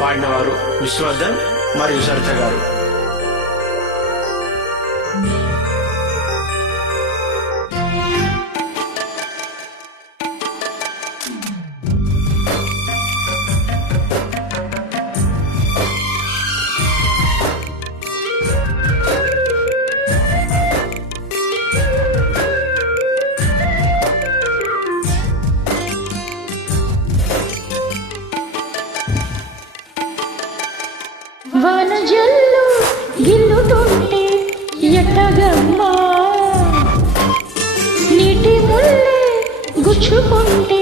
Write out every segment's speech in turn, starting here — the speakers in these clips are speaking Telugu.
పాడినవారు విశ్వవర్ధన్ మరియు సరిత గారు. జల్లు గిల్లుతుంటే ఎట్టగమ్మా? నీటి ముల్లే గుచ్చుకుంటే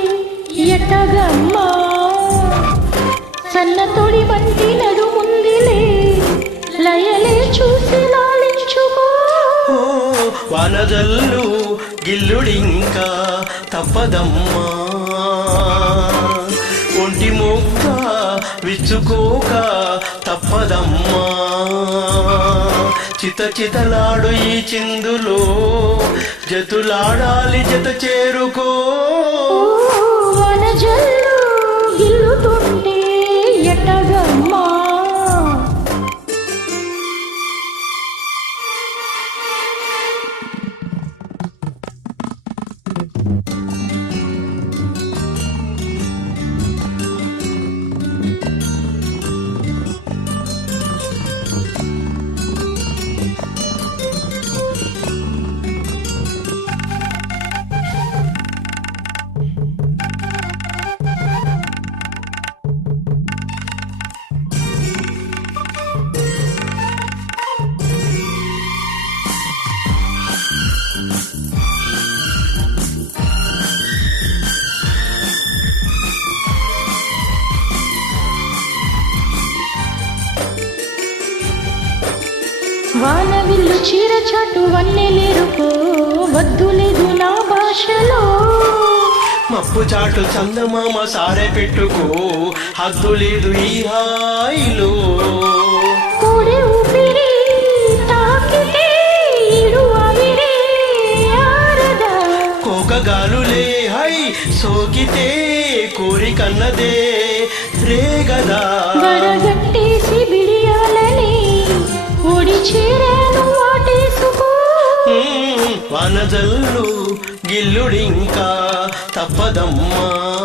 ఎట్టగమ్మా? సన్న తొడి వంటి నడుముందిలే లయలే చూసి లాలించుకో. ఓ గిల్లుడింకా తప్పదమ్మా. ఒంటి ముక్క విచ్చుకోక చిత చితలాడు ఈ చిందులో జతులాడాలి జత చేరుకో. వానవిల్లు చీర చాటు వన్నెలేరుకో వద్దు లేదు నా భాషలో. మప్పు చాటు చందమామ సారె పెట్టుకో హద్దు లేదు ఈ హాయిలో. కోకగాలులే హై సోకితే కోరికన్నదే రేగదా. గడగట్టేసి బిడియాలని ఒడి చీరను వానజల్లు గిల్లుడింకా తప్పదమ్మా.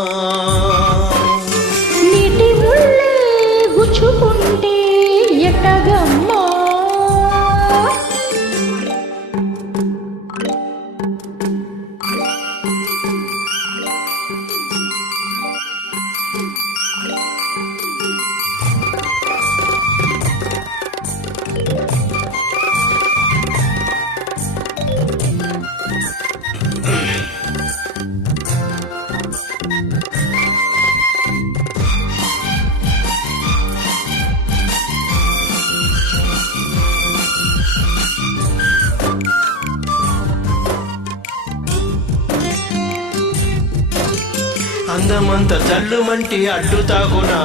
అందమంత జల్లుమంటి అడ్డు తాగునా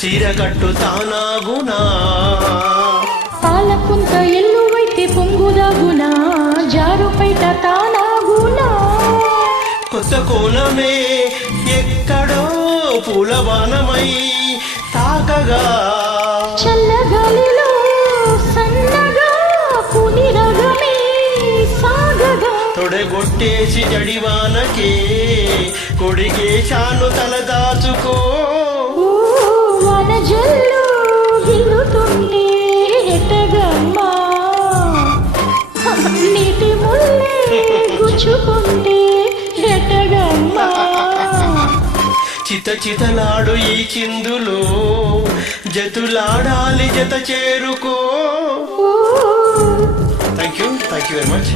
చీర కట్టు తానాగునా. పాలకుంత ఎల్లువైతే పొంగుదాగునా జారుపైట తానాగునా. కొత్త కోణమే ఎక్కడో పూలవానమై తాకగా. చల్లగాలిలో సన్నగా పునిరగమే సాగగా. తొడగొట్టేసి జడివానకే కొడిగేశాను తల దాచుకో. ఓ వన జల్లు గిల్లుతుంటే ఎట్టగమ్మా? నీటి ముల్లే గుచ్చుకుంటే ఎట్టగమ్మా? చిత చితలాడు ఈ చిందులో జతులాడాలి జత చేరుకో. Thank you thank you very much